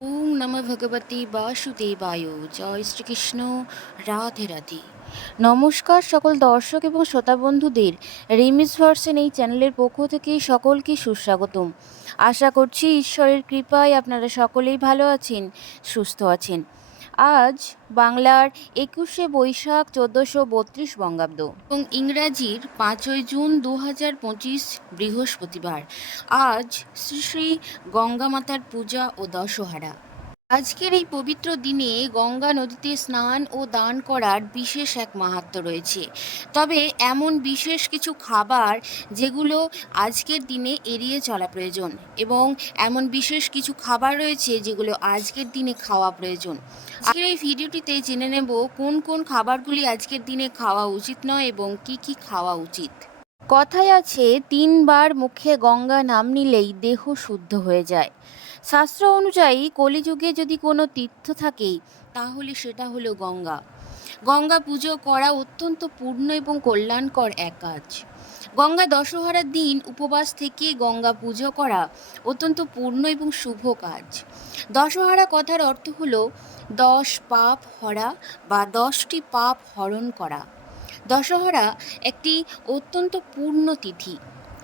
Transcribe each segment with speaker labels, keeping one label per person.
Speaker 1: ওম নম ভগবতী বাসুদেবায়। জয় শ্রীকৃষ্ণ। রাধে রাধে। নমস্কার সকল দর্শক এবং শ্রোতা বন্ধুদের। রিমিস ভার্সেন এই চ্যানেলের পক্ষ থেকে সকলকে সুস্বাগতম। আশা করছি ঈশ্বরের কৃপায় আপনারা সকলেই ভালো আছেন, সুস্থ আছেন। আজ বাংলার একুশে বৈশাখ চোদ্দোশো বত্রিশ বঙ্গাব্দ এবং ইংরাজির পাঁচই জুন দু হাজার পঁচিশ বৃহস্পতিবার। আজ শ্রী শ্রী গঙ্গামাতার পূজা ও দশহারা। আজকের এই পবিত্র দিনে গঙ্গা নদীতে স্নান ও দান করার বিশেষ এক মাহাত্ম্য রয়েছে। তবে এমন বিশেষ কিছু খাবার যেগুলো আজকের দিনে এড়িয়ে চলা প্রয়োজন এবং এমন বিশেষ কিছু খাবার রয়েছে যেগুলো আজকের দিনে খাওয়া প্রয়োজন। আজকের এই ভিডিওটিতে জেনে নেব কোন কোন খাবারগুলি আজকের দিনে খাওয়া উচিত নয় এবং কি কি খাওয়া উচিত। কথায় আছে, তিনবার মুখে গঙ্গা নাম নিলেই দেহ শুদ্ধ হয়ে যায়। শাস্ত্র অনুযায়ী কলিযুগে যদি কোনো তীর্থ থাকে তাহলে সেটা হলো গঙ্গা। গঙ্গা পুজো করা অত্যন্ত পূর্ণ এবং কল্যাণকর এক কাজ। গঙ্গা দশহরার দিন উপবাস থেকে গঙ্গা পুজো করা অত্যন্ত পূর্ণ এবং শুভ কাজ। দশহরা কথার অর্থ হলো দশ পাপ হরা বা দশটি পাপ হরণ করা। দশহরা একটি অত্যন্ত পূর্ণ তিথি।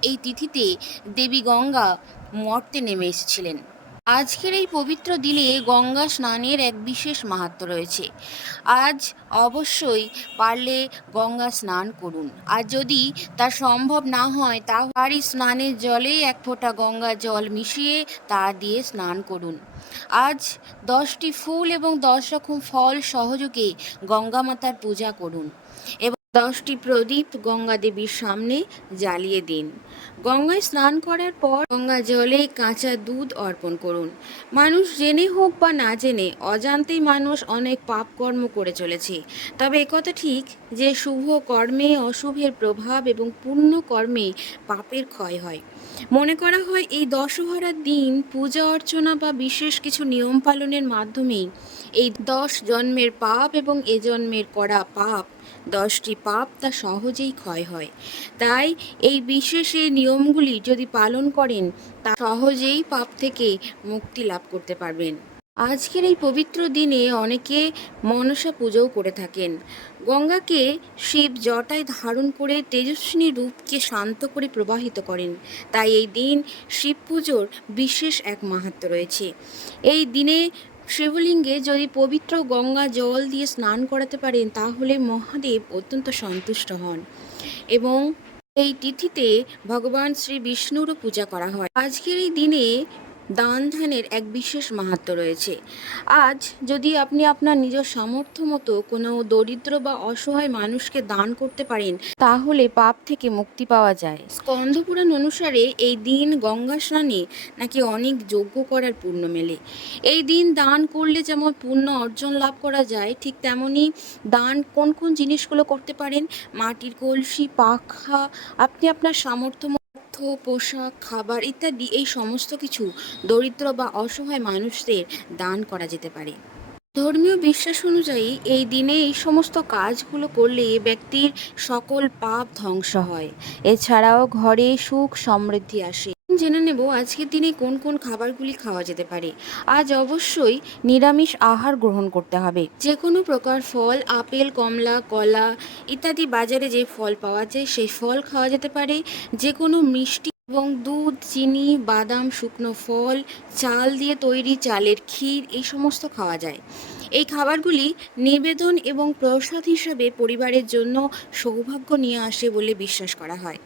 Speaker 1: এই তিথিতে দেবী গঙ্গা মর্তে নেমে এসেছিলেন। আজকের এই পবিত্র দিনে গঙ্গা স্নানের এক বিশেষ মাহাত্ম্য রয়েছে। আজ অবশ্যই পারলে গঙ্গা স্নান করুন। আর যদি তা সম্ভব না হয় তাহলে স্নানের জলে এক ফোঁটা গঙ্গা জল মিশিয়ে তা দিয়ে স্নান করুন। আজ দশটি ফুল এবং দশ রকম ফল সহযোগে গঙ্গা মাতার পূজা করুন। এবং দশটি প্রদীপ গঙ্গা দেবীর সামনে জ্বালিয়ে দিন। গঙ্গায় স্নান করার পর গঙ্গা জলে কাঁচা দুধ অর্পণ করুন। মানুষ জেনে হোক বা না জেনে, অজান্তেই মানুষ অনেক পাপ কর্ম করে চলেছে। তবে একথা ঠিক যে শুভ কর্মে অশুভের প্রভাব এবং পুণ্য কর্মে পাপের ক্ষয় হয়। মনে করা হয় এই দশহরার দিন পূজা অর্চনা বা বিশেষ কিছু নিয়ম পালনের মাধ্যমেই এই দশ জন্মের পাপ এবং এ জন্মের করা পাপ দশটি পাপ তা সহজেই ক্ষয় হয়। তাই এই বিশেষ এই নিয়মগুলি যদি পালন করেন, তা সহজেই পাপ থেকে মুক্তি লাভ করতে পারবেন। আজকের এই পবিত্র দিনে অনেকে মনসা পুজোও করে থাকেন। গঙ্গাকে শিব জটায় ধারণ করে তেজস্বিনী রূপকে শান্ত করে প্রবাহিত করেন। তাই এই দিন শিব পুজোর বিশেষ এক মাহাত্ম্য রয়েছে। এই দিনে শিবলিঙ্গে যদি পবিত্র গঙ্গা জল দিয়ে স্নান করাতে পারেন, তাহলে মহাদেব অত্যন্ত সন্তুষ্ট হন। এবং এই তিথিতে ভগবান শ্রী বিষ্ণুরও পূজা করা হয়। আজকের এই দিনে দান ধ্যানের এক বিশেষ মাহাত্ম্য রয়েছে। আজ যদি আপনি আপনার নিজ সামর্থ্য মতো কোনো দরিদ্র বা অসহায় মানুষকে দান করতে পারেন, তাহলে পাপ থেকে মুক্তি পাওয়া যায়। স্কন্ধপুরাণ অনুসারে এই দিন গঙ্গা স্নানে নাকি অনেক যজ্ঞ করার পূর্ণ মেলে। এই দিন দান করলে যেমন পুণ্য অর্জন লাভ করা যায়, ঠিক তেমনই দান কোন কোন জিনিসগুলো করতে পারেন? মাটির কলসি, পাখা, আপনি আপনার সামর্থ্য পোশাক, খাবার ইত্যাদি এই সমস্ত কিছু দরিদ্র বা অসহায় মানুষদের দান করা যেতে পারে। ধর্মীয় বিশ্বাস অনুযায়ী এই দিনে এই সমস্ত কাজগুলো করলে ব্যক্তির সকল পাপ ধ্বংস হয়। এছাড়াও ঘরে সুখ সমৃদ্ধি আসে। জেনে নেব আজকের দিনে কোন কোন খাবারগুলি খাওয়া যেতে পারে। আজ অবশ্যই নিরামিষ আহার গ্রহণ করতে হবে। যে কোনো প্রকার ফল, আপেল, কমলা, কলা ইত্যাদি বাজারে যে ফল পাওয়া যায় সেই ফল খাওয়া যেতে পারে। যে কোনো মিষ্টি এবং দুধ, চিনি, বাদাম, শুকনো ফল, চাল দিয়ে তৈরি চালের ক্ষীর এই সমস্ত খাওয়া যায়। এই খাবারগুলি নিবেদন এবং প্রসাদ হিসাবে পরিবারের জন্য সৌভাগ্য নিয়ে আসে বলে বিশ্বাস করা হয়।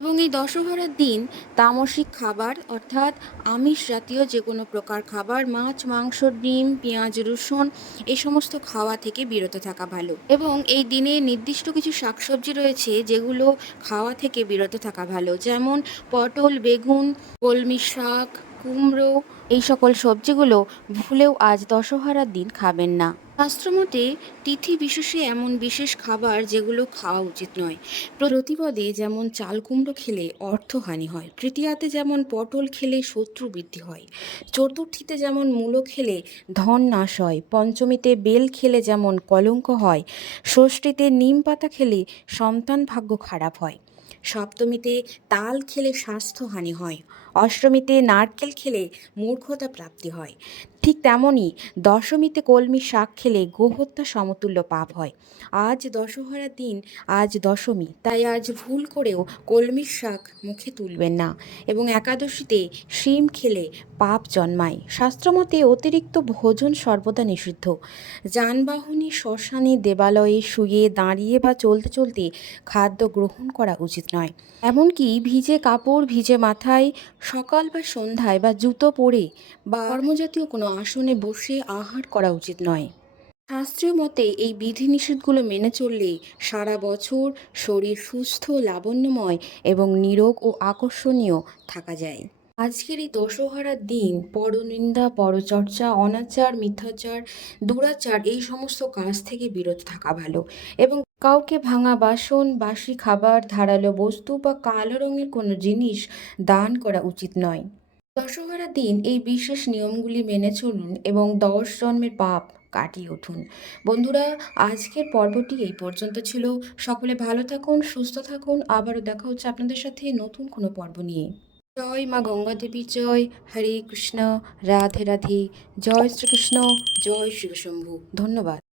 Speaker 1: এবং এই দশহরার দিন তামসিক খাবার, অর্থাৎ আমিষ জাতীয় যে কোনো প্রকার খাবার, মাছ, মাংস, ডিম, পেঁয়াজ, রসুন, এই সমস্ত খাওয়া থেকে বিরত থাকা ভালো। এবং এই দিনে নির্দিষ্ট কিছু শাকসবজি রয়েছে যেগুলো খাওয়া থেকে বিরত থাকা ভালো। যেমন পটল, বেগুন, কলমি শাক কুমড়ো, এই সকল সবজিগুলো ভুলেও আজ দশহরার দিন খাবেন না। শাস্ত্রমতে তিথি বিশেষে এমন বিশেষ খাবার যেগুলো খাওয়া উচিত নয়। প্রতিপদে যেমন চাল কুমড়ো খেলে অর্থহানি হয়, তৃতীয়াতে যেমন পটল খেলে শত্রু বৃদ্ধি হয়, চতুর্থীতে যেমন মূলো খেলে ধন নাশ হয়, পঞ্চমীতে বেল খেলে যেমন কলঙ্ক হয়, ষষ্ঠীতে নিম পাতা খেলে সন্তান ভাগ্য খারাপ হয়। সপ্তমীতে তাল খেলে স্বাস্থ্যহানি হয়। অষ্টমীতে নারকেল খেলে মূর্খতা প্রাপ্তি হয়। ঠিক তেমনই দশমীতে কলমি শাক খেলে গোহত্যা সমতুল্য পাপ হয়। আজ দশহরার দিন, আজ দশমী, তাই আজ ভুল করেও কলমির শাক মুখে তুলবেন না এবং একাদশীতে শিম খেলে পাপ জন্মায়। শাস্ত্রমতে অতিরিক্ত ভোজন সর্বদা নিষিদ্ধ। যানবাহনে শ্মশানে দেবালয়ে শুয়ে দাঁড়িয়ে বা চলতে চলতে খাদ্য গ্রহণ করা উচিত নয়। এমনকি ভিজে কাপড়, ভিজে মাথায় সকাল বা সন্ধ্যায় বা জুতো পরে বা কর্মজাতীয় কোনো আসনে বসে আহার করা উচিত নয়। শাস্ত্রীয় মতে এই বিধিনিষেধগুলো মেনে চললে সারা বছর শরীর সুস্থ, লাবণ্যময় এবং নিরোগ ও আকর্ষণীয় থাকা যায়। আজকের এই দশহরার দিন পরনিন্দা, পরচর্চা, অনাচার, মিথ্যাচার, দুরাচার এই সমস্ত কাজ থেকে বিরত থাকা ভালো এবং কাউকে ভাঙা বাসন, বাসি খাবার, ধারালো বস্তু বা কালো রঙের কোনো জিনিস দান করা উচিত নয়। দশহরার দিন এই বিশেষ নিয়মগুলি মেনে চলুন এবং দশ জন্মের পাপ কাটিয়ে উঠুন। বন্ধুরা, আজকের পর্বটি এই পর্যন্ত ছিল। সকলে ভালো থাকুন, সুস্থ থাকুন। আবারও দেখা হচ্ছে আপনাদের সাথে নতুন কোনো পর্ব নিয়ে। জয় মা গঙ্গা দেবী জয় হরে কৃষ্ণ, রাধে রাধে। জয় শ্রীকৃষ্ণ, জয় শিবশম্ভু। ধন্যবাদ।